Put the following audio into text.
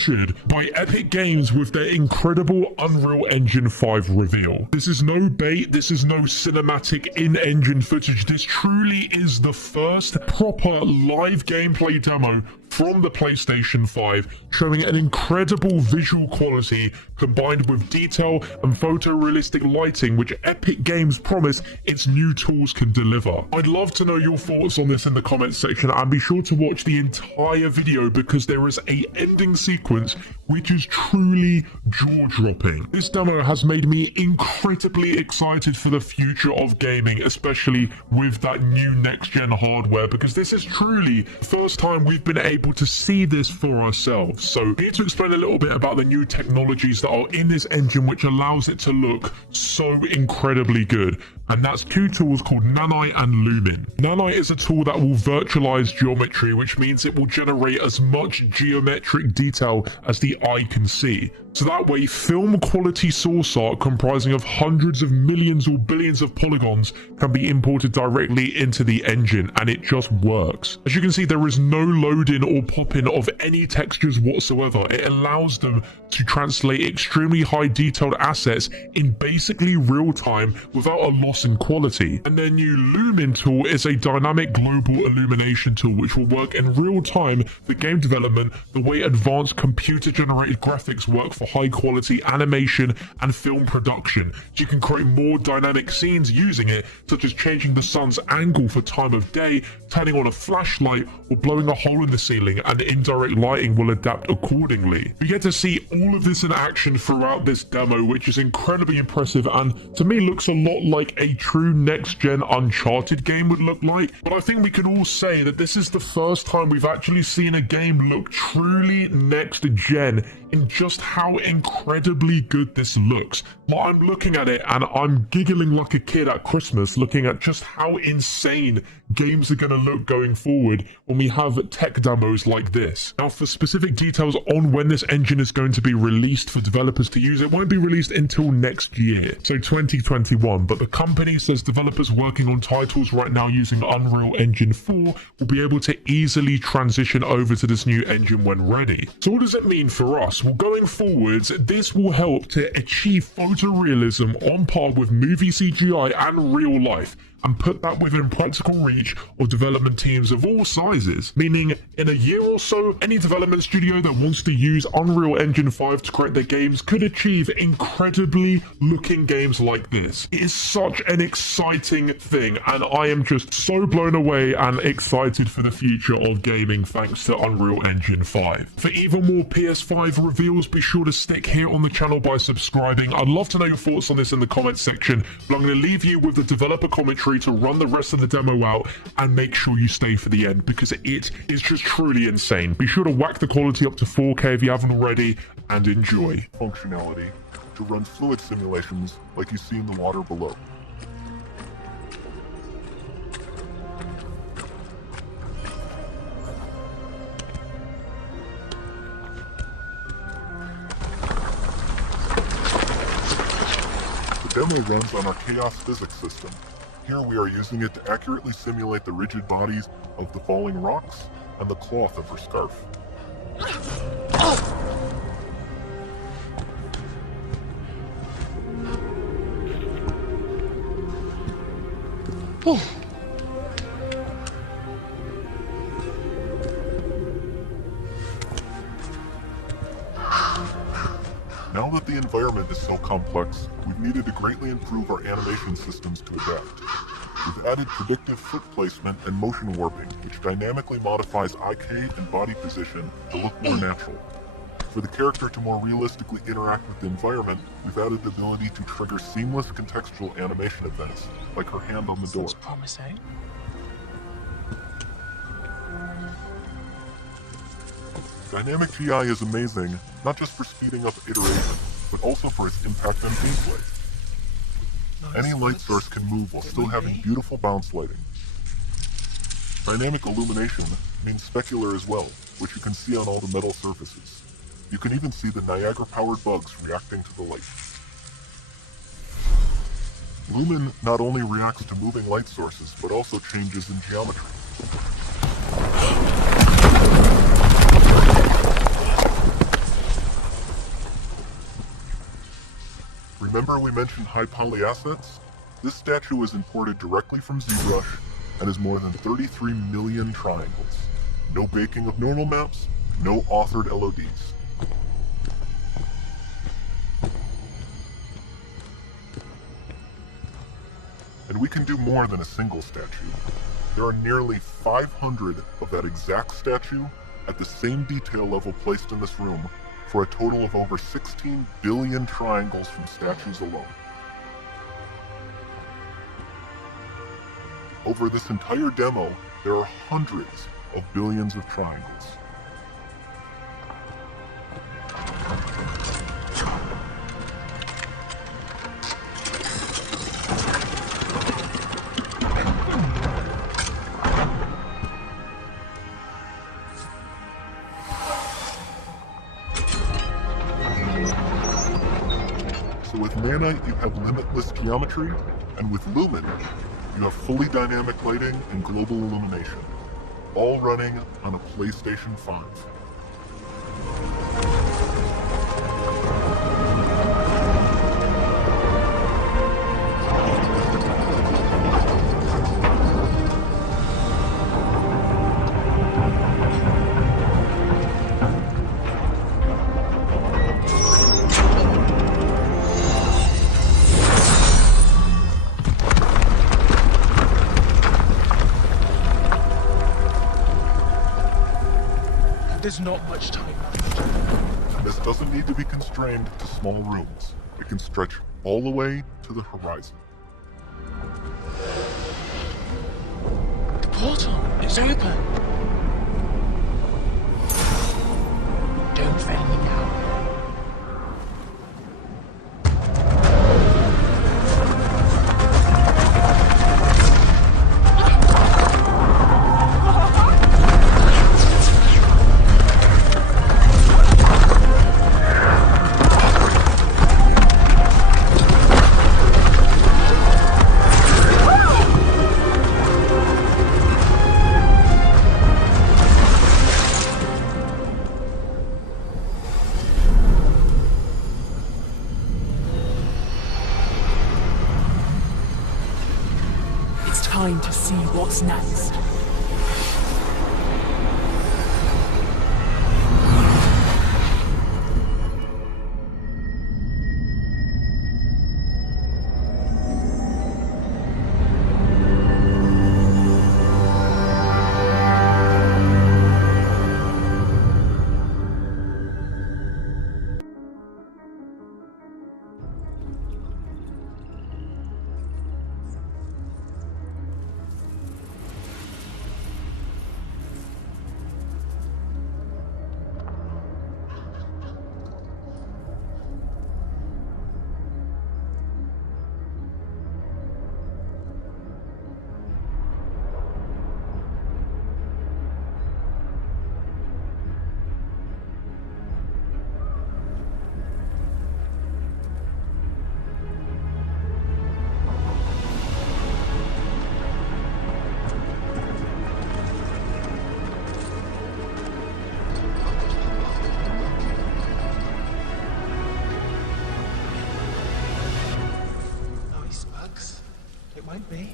butchered by Epic Games with their incredible Unreal Engine 5 reveal. This is no bait, this is no cinematic in-engine footage. This truly is the first proper live gameplay demo from the PlayStation 5, showing an incredible visual quality combined with detail and photorealistic lighting, which Epic Games promise its new tools can deliver. I'd love to know your thoughts on this in the comments section, and be sure to watch the entire video because there is a ending sequence which is truly jaw-dropping. This demo has made me incredibly excited for the future of gaming, especially with that new next-gen hardware, because this is truly the first time we've been able to see this for ourselves. So I need to explain a little bit about the new technologies that are in this engine which allows it to look so incredibly good. And that's two tools called Nanite and Lumen. Nanite is a tool that will virtualize geometry, which means it will generate as much geometric detail as the eye can see. So that way, film quality source art comprising of hundreds of millions or billions of polygons can be imported directly into the engine, and it just works. As you can see, there is no load-in or pop-in of any textures whatsoever. It allows them to translate extremely high detailed assets in basically real time without a loss in quality. And their new Lumen tool is a dynamic global illumination tool which will work in real time for game development the way advanced computer generated graphics work for high quality animation and film production. You can create more dynamic scenes using it, such as changing the sun's angle for time of day, turning on a flashlight, or blowing a hole in the ceiling, and indirect lighting will adapt accordingly. We get to see all of this in action throughout this demo, which is incredibly impressive and to me looks a lot like a true next-gen Uncharted game would look like. But I think we can all say that this is the first time we've actually seen a game look truly next-gen in just how incredibly good this looks. Like, I'm looking at it and I'm giggling like a kid at Christmas, looking at just how insane games are going to look going forward when we have tech demos like this. Now, for specific details on when this engine is going to be released for developers to use, it won't be released until next year, so 2021, but the company says developers working on titles right now using Unreal Engine 4 will be able to easily transition over to this new engine when ready. So what does it mean for us? Well, going forwards, this will help to achieve photorealism on par with movie CGI and real life, and put that within practical reach of development teams of all sizes, meaning in a year or so, any development studio that wants to use Unreal Engine 5 to create their games could achieve incredibly looking games like this. It is such an exciting thing, and I am just so blown away and excited for the future of gaming thanks to Unreal Engine 5. For even more PS5 reveals, be sure to stick here on the channel by subscribing. I'd love to know your thoughts on this in the comments section, but I'm going to leave you with the developer commentary to run the rest of the demo out, and make sure you stay for the end because it is just truly insane. Be sure to whack the quality up to 4K if you haven't already, and enjoy. Functionality to run fluid simulations like you see in the water below. The demo runs on our chaos physics system. Here we are using it to accurately simulate the rigid bodies of the falling rocks and the cloth of her scarf. Now that the environment is so complex, we've needed to greatly improve our animation systems to adapt. We've added predictive foot placement and motion warping, which dynamically modifies arcade and body position to look more natural. For the character to more realistically interact with the environment, we've added the ability to trigger seamless contextual animation events, like her hand on the door. That's promising. Dynamic GI is amazing, not just for speeding up iteration, but also for its impact on gameplay. Any light source can move while still having beautiful bounce lighting. Dynamic illumination means specular as well, which you can see on all the metal surfaces. You can even see the Niagara-powered bugs reacting to the light. Lumen not only reacts to moving light sources, but also changes in geometry. Remember we mentioned high poly assets? This statue was imported directly from ZBrush and is more than 33 million triangles. No baking of normal maps, no authored LODs. And we can do more than a single statue. There are nearly 500 of that exact statue at the same detail level placed in this room, for a total of over 16 billion triangles from statues alone. Over this entire demo, there are hundreds of billions of triangles. So with Nanite, you have limitless geometry, and with Lumen, you have fully dynamic lighting and global illumination, all running on a PlayStation 5. There's not much time And this doesn't need to be constrained to small rooms. It can stretch all the way to the horizon. The portal is open. Don't fail me now. Time to see what's next. Might be.